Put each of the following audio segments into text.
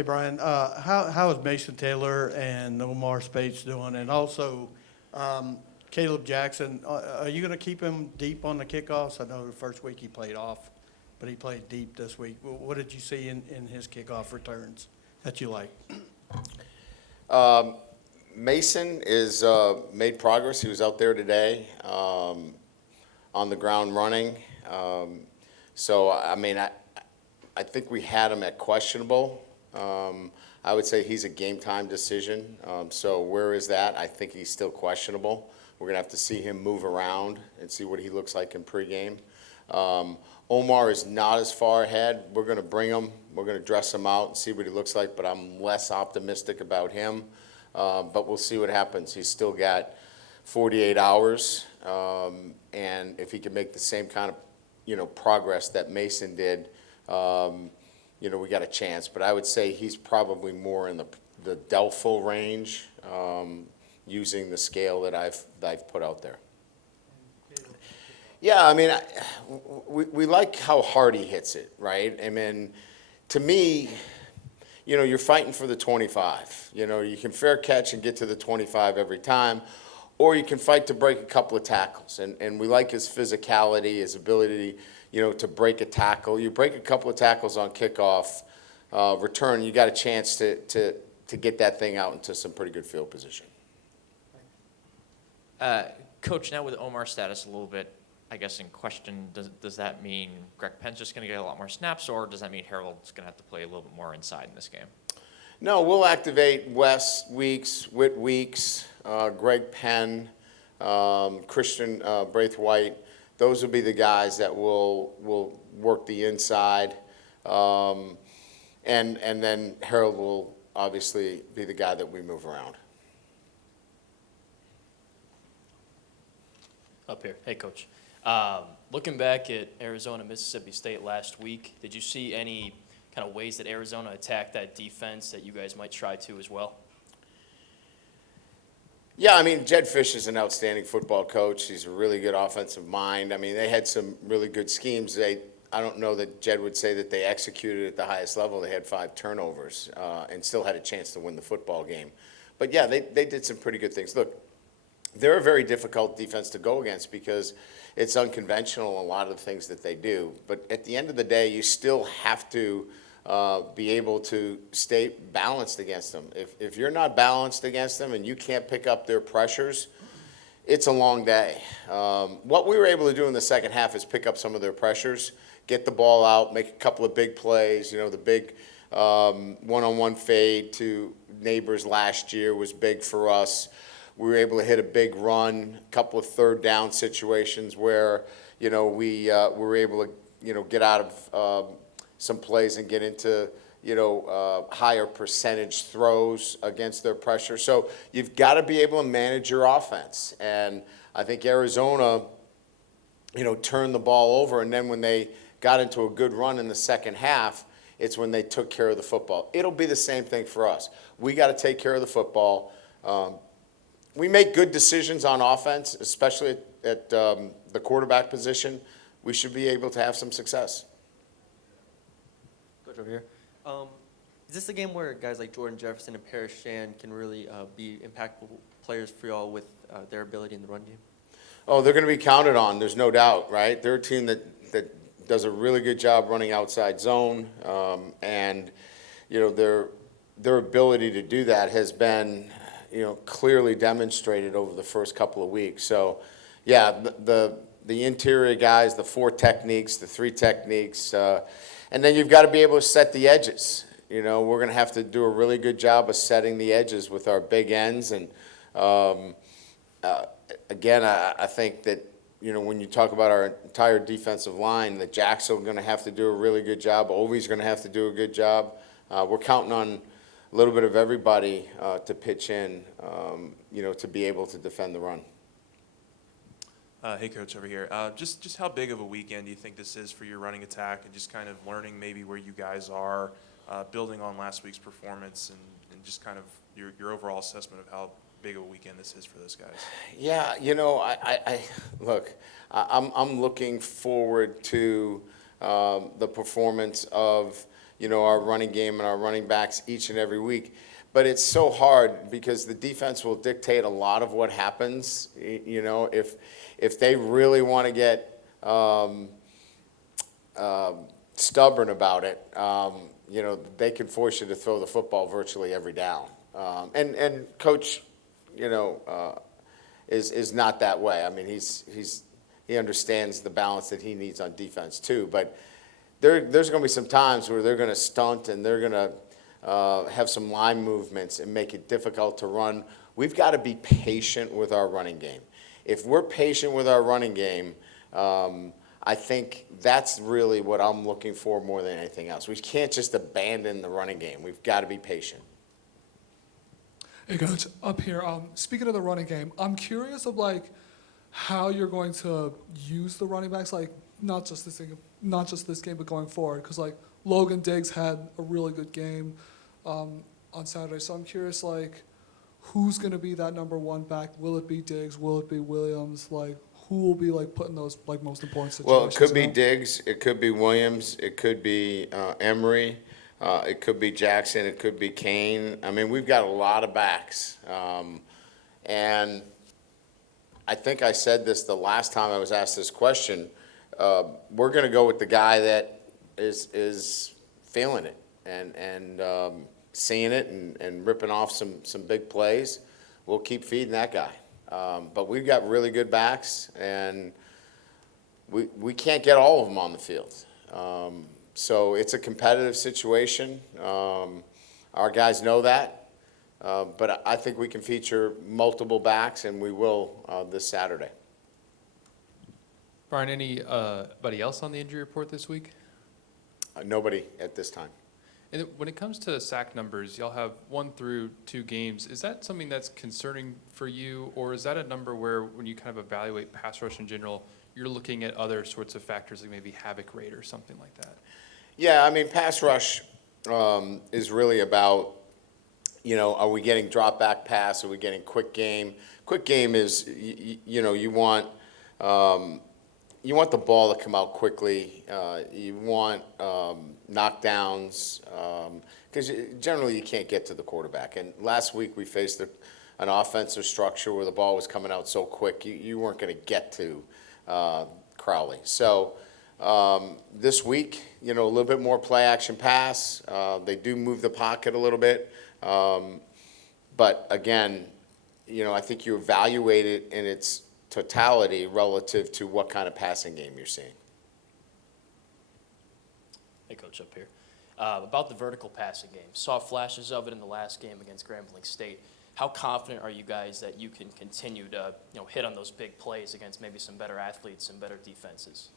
Hey, Brian, how is Mason Taylor and Omar Speights doing? And also, Caleb Jackson, are you going to keep him deep on the kickoffs? I know the first week he played off, but he played deep this week. What did you see in his kickoff returns that you like? Mason is made progress. He was out there today on the ground running. So, I mean, I think we had him at questionable. I would say he's a game-time decision. So where is that? I think he's still questionable. We're going to have to see him move around and see what he looks like in pregame. Omar is not as far ahead. We're going to bring him. We're going to dress him out and see what he looks like, but I'm less optimistic about him. But we'll see what happens. He's still got 48 hours, and if he can make the same kind of, progress that Mason did, we got a chance. But I would say he's probably more in the doubtful range, using the scale that I've put out there. Yeah, I mean, we like how hard he hits it, right? I mean, to me, you're fighting for the 25. You can fair catch and get to the 25 every time, or you can fight to break a couple of tackles. And we like his physicality, his ability, to break a tackle. You break a couple of tackles on kickoff return, you got a chance to get that thing out into some pretty good field position. Coach, now with Omar's status a little bit, I guess, in question, does that mean Greg Penn's just going to get a lot more snaps, or does that mean Harold's going to have to play a little bit more inside in this game? No, we'll activate Wes Weeks, Whit Weeks, Greg Penn, Christian Braithwaite. Those will be the guys that will work the inside, and then Harold will obviously be the guy that we move around. Up here. Hey, Coach. Looking back at Arizona, Mississippi State last week, did you see any kind of ways that Arizona attacked that defense that you guys might try to as well? Yeah, I mean, Jed Fish is an outstanding football coach. He's a really good offensive mind. I mean, they had some really good schemes. I don't know that Jed would say that they executed at the highest level. They had 5 turnovers and still had a chance to win the football game. But, yeah, they did some pretty good things. Look, they're a very difficult defense to go against because it's unconventional in a lot of the things that they do. But at the end of the day, you still have to be able to stay balanced against them. If you're not balanced against them and you can't pick up their pressures, it's a long day. What we were able to do in the second half is pick up some of their pressures, get the ball out, make a couple of big plays. The big one-on-one fade to Neighbors last year was big for us. We were able to hit a big run, a couple of third down situations where, we were able to, get out of some plays and get into, higher percentage throws against their pressure. So you've got to be able to manage your offense. And I think Arizona, turned the ball over. And then when they got into a good run in the second half, it's when they took care of the football. It'll be the same thing for us. We got to take care of the football. We make good decisions on offense, especially at the quarterback position. We should be able to have some success. Coach over here. Is this a game where guys like Jordan Jefferson and Paris Shan can really be impactful players for y'all with their ability in the run game? Oh, they're going to be counted on. There's no doubt, right? They're a team that does a really good job running outside zone, and their ability to do that has been clearly demonstrated over the first couple of weeks. So, yeah, the interior guys, the 4 techniques, the 3 techniques, and then you've got to be able to set the edges. We're going to have to do a really good job of setting the edges with our big ends. And, again, I think that, when you talk about our entire defensive line, that Jackson's going to have to do a really good job. Ovi's going to have to do a good job. We're counting on a little bit of everybody to pitch in, to be able to defend the run. Hey, Coach, over here. Just how big of a weekend do you think this is for your running attack, and just kind of learning maybe where you guys are, building on last week's performance, and just kind of your overall assessment of how big of a weekend this is for those guys? Yeah, I'm looking forward to the performance of our running game and our running backs each and every week. But it's so hard because the defense will dictate a lot of what happens. If they really want to get stubborn about it, they can force you to throw the football virtually every down. And coach, is not that way. I mean, he understands the balance that he needs on defense too. But there's going to be some times where they're going to stunt and they're going to have some line movements and make it difficult to run. We've got to be patient with our running game. If we're patient with our running game, I think that's really what I'm looking for more than anything else. We can't just abandon the running game. We've got to be patient. Hey, Coach, up here. Speaking of the running game, I'm curious of how you're going to use the running backs, not just this game, but going forward. Because Logan Diggs had a really good game on Saturday, so I'm curious who's going to be that number one back? Will it be Diggs? Will it be Williams? Who will be put in those most important situations? Well, it could be Diggs, it could be Williams, it could be Emery. It could be Jackson. It could be Kane. I mean, we've got a lot of backs. And I think I said this the last time I was asked this question. We're going to go with the guy that is feeling it and seeing it and ripping off some big plays. We'll keep feeding that guy. But we've got really good backs, and we can't get all of them on the field. So it's a competitive situation. Our guys know that. But I think we can feature multiple backs, and we will this Saturday. Brian, anybody else on the injury report this week? Nobody at this time. And when it comes to sack numbers, y'all have 1 through 2 games. Is that something that's concerning for you, or is that a number where when you kind of evaluate pass rush in general, you're looking at other sorts of factors like maybe havoc rate or something like that? Yeah, I mean, pass rush is really about, are we getting drop back pass? Are we getting quick game? Quick game is, you want the ball to come out quickly. You want knockdowns because generally you can't get to the quarterback. And last week we faced an offensive structure where the ball was coming out so quick you weren't going to get to Crowley. So this week, a little bit more play action pass. They do move the pocket a little bit. But again, I think you evaluate it in its totality relative to what kind of passing game you're seeing. Hey, Coach, up here. About the vertical passing game. Saw flashes of it in the last game against Grambling State. How confident are you guys that you can continue to hit on those big plays against maybe some better athletes and better defenses?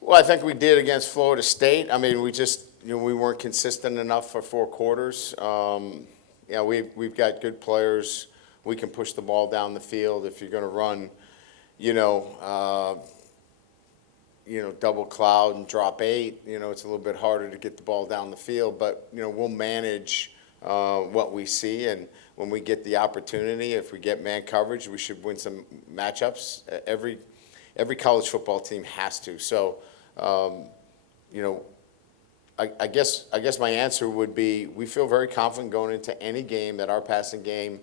Well, I think we did against Florida State. I mean, we just, we weren't consistent enough for 4 quarters. We've got good players. We can push the ball down the field. If you're going to run, double cloud and drop 8, it's a little bit harder to get the ball down the field. But, we'll manage what we see. And when we get the opportunity, if we get man coverage, we should win some matchups. Every college football team has to. So, I guess my answer would be we feel very confident going into any game that our passing game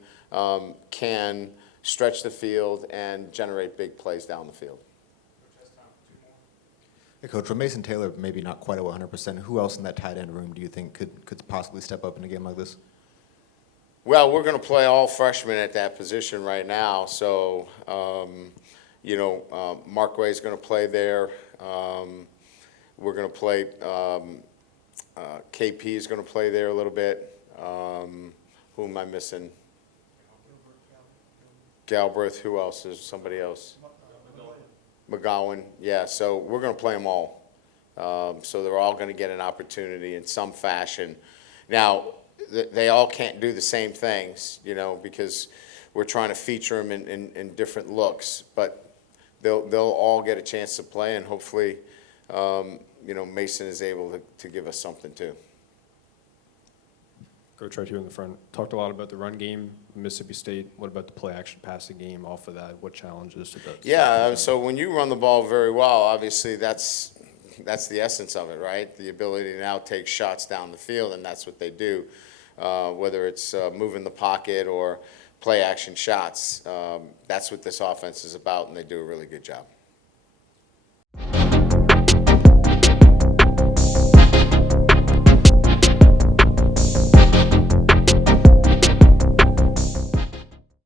can stretch the field and generate big plays down the field. Hey, Coach, from Mason Taylor, maybe not quite at 100%, who else in that tight end room do you think could possibly step up in a game like this? Well, we're going to play all freshmen at that position right now. So, Markway is going to play there. We're going to play, KP is going to play there a little bit. Who am I missing? Galbraith. Who else? Is somebody else? McGowan. Yeah, so we're going to play them all. So they're all going to get an opportunity in some fashion. Now, they all can't do the same things, because we're trying to feature them in different looks. But they'll all get a chance to play, and hopefully, Mason is able to give us something too. Coach, right here in the front, talked a lot about the run game, Mississippi State. What about the play action passing game off of that? What challenges did that? Yeah, so when you run the ball very well, obviously that's that's the essence of it, right? The ability to now take shots down the field, and that's what they do. Whether it's moving the pocket or play action shots, that's what this offense is about, and they do a really good job.